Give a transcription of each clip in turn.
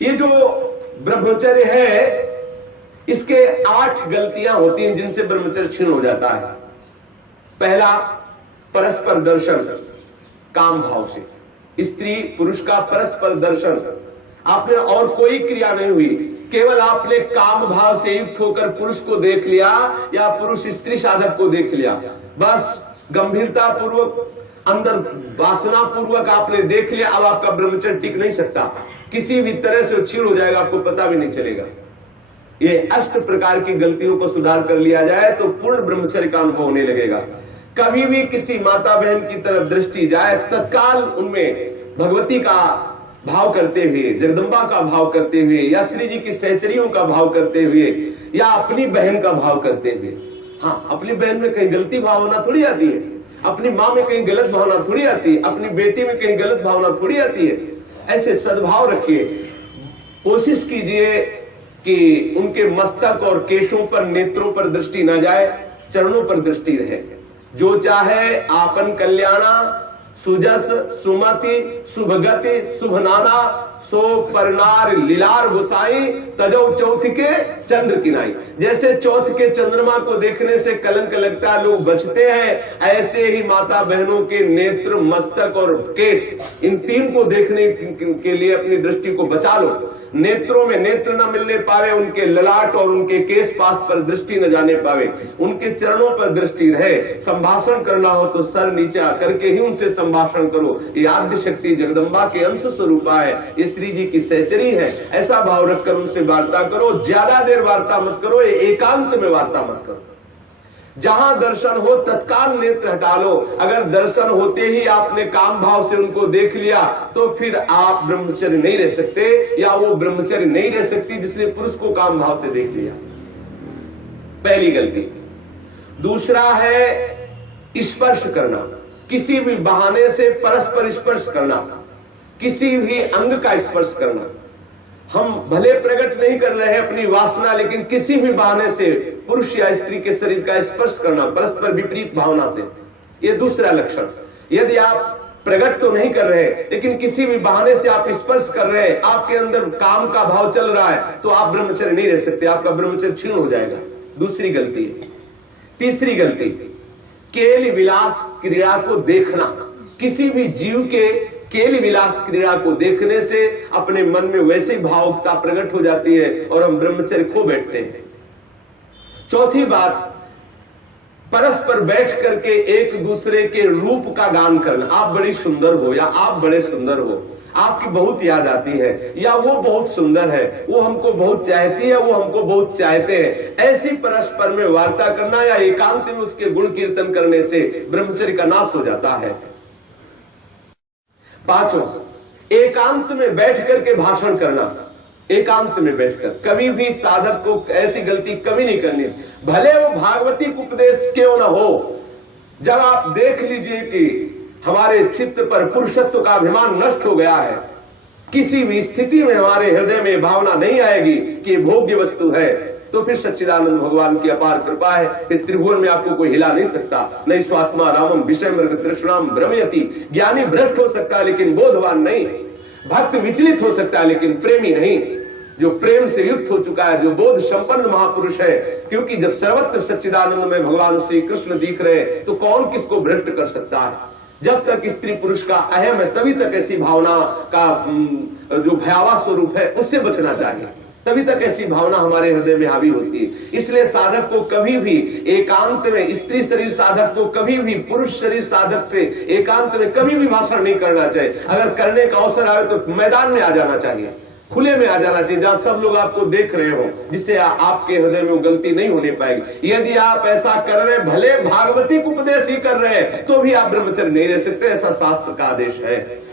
ये जो ब्रह्मचर्य है, इसके 8 गलतियां होती हैं जिनसे ब्रह्मचर्य क्षीण हो जाता है। पहला, परस्पर दर्शन काम भाव से। स्त्री पुरुष का परस्पर दर्शन, आपने और कोई क्रिया नहीं हुई, केवल आपने काम भाव से युक्त होकर पुरुष को देख लिया या पुरुष स्त्री साधक को देख लिया, बस गंभीरता पूर्वक अंदर वासना पूर्वक आपने देख लिया। अब आपका ब्रह्मचर्य टिक नहीं सकता, किसी भी तरह से क्षीण हो जाएगा, आपको पता भी नहीं चलेगा। ये 8 प्रकार की गलतियों को सुधार कर लिया जाए तो पूर्ण ब्रह्मचर्य का अनुभव होने लगेगा। कभी भी किसी माता बहन की तरफ दृष्टि जाए, तत्काल उनमें भगवती का भाव करते हुए, जगदम्बा का भाव करते हुए, या श्री जी की सहचरियों का भाव करते हुए, या अपनी बहन का भाव करते हुए। हाँ, अपनी बहन में कहीं गलती भावना थोड़ी आती है, अपनी माँ में कहीं गलत भावना थोड़ी आती है, अपनी बेटी में कहीं गलत भावना थोड़ी आती है। ऐसे सद्भाव रखिए, कोशिश कीजिए कि उनके मस्तक और केशों पर, नेत्रों पर दृष्टि न जाए, चरणों पर दृष्टि रहे। जो चाहे आपन कल्याणा, सुजस सुमति शुभगति शुभनाना, सो परनार लीलार गुसाई, तजो चौथ के चंद्र किनाई। जैसे चौथ के चंद्रमा को देखने से कलंक लगता, लोग बचते हैं, ऐसे ही माता बहनों के नेत्र, मस्तक और केस, इन 3 को देखने के लिए अपनी दृष्टि को बचा लो। नेत्रों में नेत्र न मिलने पावे, उनके ललाट और उनके केस पास पर दृष्टि न जाने पावे, उनके चरणों पर दृष्टि रहे। संभाषण करना हो तो सर नीचा करके ही उनसे संभाषण करो। ये आद्य शक्ति जगदम्बा के अंश स्वरूपा है, ये श्री जी की सहचरी है। ऐसा भाव रखकर उनसे वार्ता करो। ज्यादा देर वार्ता मत करो, ये एकांत में वार्ता मत करो। जहां दर्शन हो तत्काल नेत्र हटा लो। अगर दर्शन होते ही आपने काम भाव से उनको देख लिया तो फिर आप ब्रह्मचर्य नहीं रह सकते, या वो ब्रह्मचर्य नहीं रह सकती जिसने पुरुष को काम भाव से देख लिया। पहली गलती। दूसरा है स्पर्श करना, किसी भी बहाने से परस्पर स्पर्श करना, किसी भी अंग का स्पर्श करना। हम भले प्रकट नहीं कर रहे हैं अपनी वासना, लेकिन किसी भी बहाने से पुरुष या स्त्री के शरीर का स्पर्श करना परस्पर विपरीत भावना से, यह दूसरा लक्षण। यदि आप प्रकट तो नहीं कर रहे लेकिन किसी भी बहाने से आप स्पर्श कर रहे हैं, आपके अंदर काम का भाव चल रहा है, तो आप ब्रह्मचर्य नहीं रह सकते, आपका ब्रह्मचर्य क्षीण हो जाएगा। दूसरी गलती। तीसरी गलती, केली विलास क्रीड़ा को देखना। किसी भी जीव के केली विलास क्रीड़ा को देखने से अपने मन में वैसी भावुकता प्रकट हो जाती है और हम ब्रह्मचर्य खो बैठते हैं। चौथी बात, परस्पर बैठ करके एक दूसरे के रूप का गान करना। आप बड़ी सुंदर हो, या आप बड़े सुंदर हो, आपकी बहुत याद आती है, या वो बहुत सुंदर है, वो हमको बहुत चाहती है, वो हमको बहुत चाहते हैं। ऐसी परस्पर में वार्ता करना या एकांत में उसके गुण कीर्तन करने से ब्रह्मचर्य का नाश हो जाता है। पांचों, एकांत में बैठ करके भाषण करना। एकांत में बैठकर कभी भी साधक को ऐसी गलती कभी नहीं करनी, भले वो भागवती उपदेश क्यों ना हो। जब आप देख लीजिए कि हमारे चित्त पर पुरुषत्व का अभिमान नष्ट हो गया है, किसी भी स्थिति में हमारे हृदय में भावना नहीं आएगी कि ये भोग्य वस्तु है, तो फिर सच्चिदानंद भगवान की अपार कृपा है। फिर त्रिभुवन में आपको कोई हिला नहीं सकता। नहीं स्वात्मा रामम विषय मृग तृष्णाम भ्रमयति। ज्ञानी भ्रष्ट हो सकता है लेकिन बोधवान नहीं, भक्त विचलित हो सकता है लेकिन प्रेमी नहीं। जो प्रेम से युक्त हो चुका है, जो बोध संपन्न महापुरुष है, क्योंकि जब सर्वत्र सच्चिदानंद में भगवान श्री कृष्ण दिख रहे तो कौन किसको भ्रष्ट कर सकता है। जब तक स्त्री पुरुष का अहम है तभी तक ऐसी भावना का जो भयावह स्वरूप है उससे बचना चाहिए, तभी तक ऐसी भावना हमारे हृदय में हावी होती है। इसलिए साधक को कभी भी एकांत में, स्त्री शरीर साधक को कभी भी पुरुष शरीर साधक से एकांत में कभी भी भाषण नहीं करना चाहिए। अगर करने का अवसर आए तो मैदान में आ जाना चाहिए, खुले में आ जाना चाहिए, जहां सब लोग आपको देख रहे हो, जिससे आपके हृदय में वो गलती नहीं होने पाएगी। यदि आप ऐसा कर रहे, भले भागवती उपदेश ही कर रहे हैं, तो भी आप ब्रह्मचर्य नहीं रह सकते, ऐसा शास्त्र का आदेश है।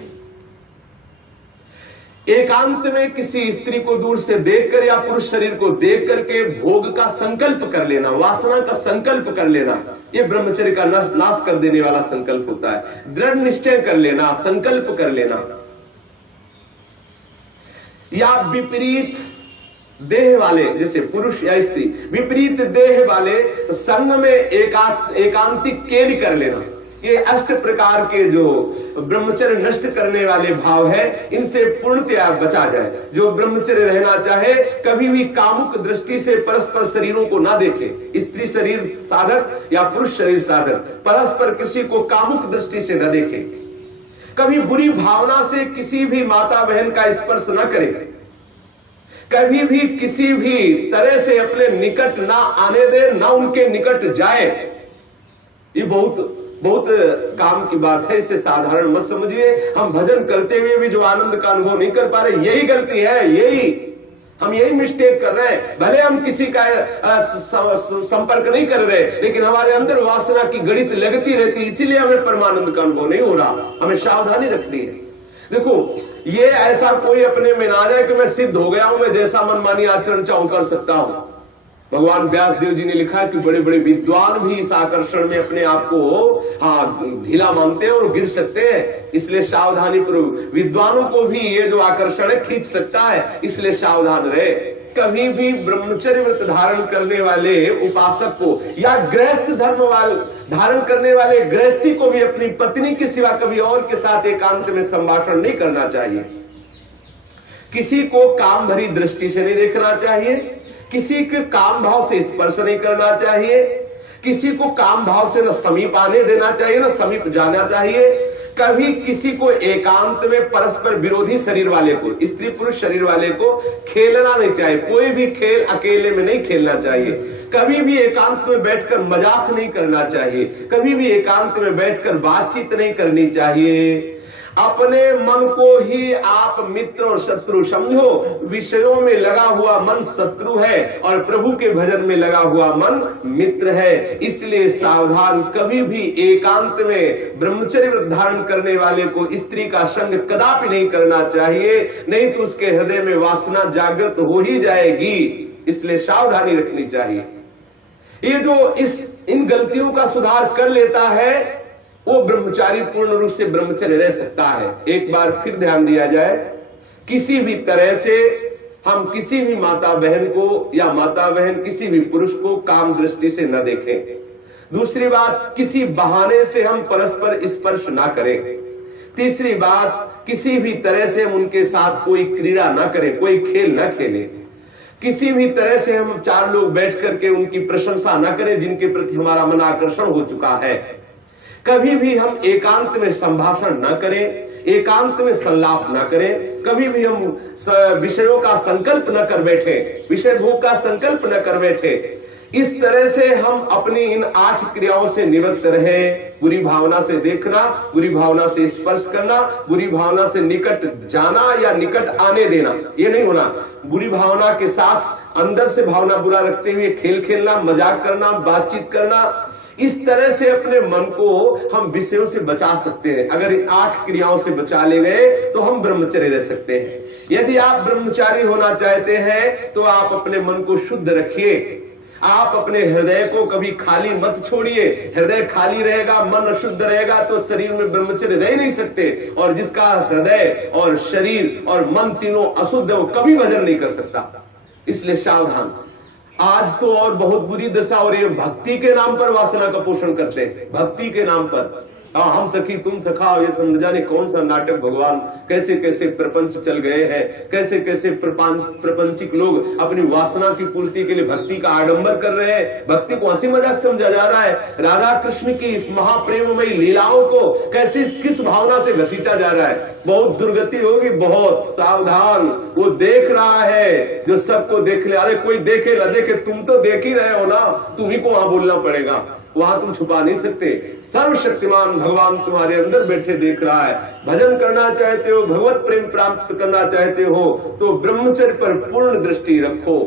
एकांत में किसी स्त्री को दूर से देखकर या पुरुष शरीर को देख करके भोग का संकल्प कर लेना, वासना का संकल्प कर लेना, यह ब्रह्मचर्य का नाश कर देने वाला संकल्प होता है। दृढ़ निश्चय कर लेना, संकल्प कर लेना। या विपरीत देह वाले, जैसे पुरुष या स्त्री, विपरीत देह वाले संग में एकांतिक केली कर लेना। ये अष्ट प्रकार के जो ब्रह्मचर्य नष्ट करने वाले भाव है, इनसे पूर्णतया बचा जाए। जो ब्रह्मचर्य रहना चाहे कभी भी कामुक दृष्टि से परस्पर शरीरों को ना देखे, स्त्री शरीर साधक या पुरुष शरीर साधक परस्पर किसी को कामुक दृष्टि से न देखे, कभी बुरी भावना से किसी भी माता बहन का स्पर्श न करे, कभी भी किसी भी तरह से अपने निकट ना आने दे, ना उनके निकट जाए। ये बहुत बहुत काम की बात है, इसे साधारण मत समझिए। हम भजन करते हुए भी जो आनंद का अनुभव नहीं कर पा रहे, यही गलती है, हम यही मिस्टेक कर रहे हैं। भले हम किसी का संपर्क नहीं कर रहे, लेकिन हमारे अंदर वासना की गणित लगती रहती, इसीलिए हमें परमानंद का अनुभव नहीं हो रहा। हमें सावधानी रखनी है। देखो, ये ऐसा कोई अपने में ना जाए कि मैं सिद्ध हो गया हूं, मैं जैसा मनमानी आचरण चाहूं कर सकता हूं। भगवान व्यास देव जी ने लिखा है कि बड़े बड़े विद्वान भी इस आकर्षण में अपने आप को ढीला मानते हैं और गिर सकते हैं। इसलिए सावधानी पूर्वक, विद्वानों को भी ये जो आकर्षण है खींच सकता है, इसलिए सावधान रहे। कभी भी ब्रह्मचर्य व्रत धारण करने वाले उपासक को या गृहस्थ धर्म धारण करने वाले गृहस्थी को भी अपनी पत्नी के सिवा कभी और के साथ एकांत में संभाषण नहीं करना चाहिए। किसी को काम भरी दृष्टि से नहीं देखना चाहिए, किसी के काम भाव से स्पर्श नहीं करना चाहिए, किसी को काम भाव से न समीप आने देना चाहिए न समीप जाना चाहिए। कभी किसी को एकांत में परस्पर विरोधी शरीर वाले को, स्त्री पुरुष शरीर वाले को खेलना नहीं चाहिए। कोई भी खेल अकेले में नहीं खेलना चाहिए। कभी भी एकांत में बैठकर मजाक नहीं करना चाहिए, कभी भी एकांत में बैठकर बातचीत नहीं करनी चाहिए। अपने मन को ही आप मित्र और शत्रु समझो। विषयों में लगा हुआ मन शत्रु है और प्रभु के भजन में लगा हुआ मन मित्र है। इसलिए सावधान, कभी भी एकांत में ब्रह्मचर्य व्रत धारण करने वाले को स्त्री का संग कदापि नहीं करना चाहिए, नहीं तो उसके हृदय में वासना जागृत हो ही जाएगी। इसलिए सावधानी रखनी चाहिए। ये जो इन गलतियों का सुधार कर लेता है, वो ब्रह्मचारी पूर्ण रूप से ब्रह्मचर्य रह सकता है। एक बार फिर ध्यान दिया जाए, किसी भी तरह से हम किसी भी माता बहन को या माता बहन किसी भी पुरुष को काम दृष्टि से न देखें। दूसरी बात, किसी बहाने से हम परस्पर स्पर्श ना करें। तीसरी बात, किसी भी तरह से हम उनके साथ कोई क्रीड़ा ना करें, कोई खेल ना खेलें। किसी भी तरह से हम चार लोग बैठ करके उनकी प्रशंसा ना करें जिनके प्रति हमारा मन आकर्षण हो चुका है। कभी भी हम एकांत में संभाषण न करें, एकांत में संलाप न करें। कभी भी हम विषयों का संकल्प न कर बैठे, विषय भोग का संकल्प न कर बैठे। इस तरह से हम अपनी इन 8 क्रियाओं से निवृत्त रहे। बुरी भावना से देखना, बुरी भावना से स्पर्श करना, बुरी भावना से निकट जाना या निकट आने देना, ये नहीं होना। बुरी भावना के साथ अंदर से भावना बुरा रखते हुए खेल खेलना, मजाक करना, बातचीत करना, इस तरह से अपने मन को हम विषयों से बचा सकते हैं। अगर इन 8 क्रियाओं से बचा ले गए तो हम ब्रह्मचर्य रह सकते हैं। यदि आप ब्रह्मचारी होना चाहते हैं तो आप अपने मन को शुद्ध रखिए। आप अपने हृदय को कभी खाली मत छोड़िए। हृदय खाली रहेगा, मन अशुद्ध रहेगा तो शरीर में ब्रह्मचर्य रह नहीं सकते। और जिसका हृदय और शरीर और मन तीनों अशुद्ध है, वो कभी भजन नहीं कर सकता। इसलिए सावधान। आज तो और बहुत बुरी दशा हो रही है, भक्ति के नाम पर वासना का पोषण करते हैं। भक्ति के नाम पर हम सखी तुम सखा, ये समझ जाने कौन सा नाटक। भगवान कैसे कैसे प्रपंच चल गए हैं, कैसे कैसे प्रपंचिक लोग अपनी वासना की पूर्ति के लिए भक्ति का आडंबर कर रहे हैं। भक्ति को हंसी मजाक समझा जा रहा है। राधा कृष्ण की इस महाप्रेममयी लीलाओं को कैसे किस भावना से घसीटा जा रहा है। बहुत दुर्गति होगी, बहुत सावधान। वो देख रहा है जो सबको देख ले। अरे कोई देखे न देखे, तुम तो देख ही रहे हो ना, तुम्ही को वहां बोलना पड़ेगा, वहां तुम छुपा नहीं सकते। सर्वशक्तिमान भगवान तुम्हारे अंदर बैठे देख रहा है। भजन करना चाहते हो, भगवत प्रेम प्राप्त करना चाहते हो तो ब्रह्मचर्य पर पूर्ण दृष्टि रखो।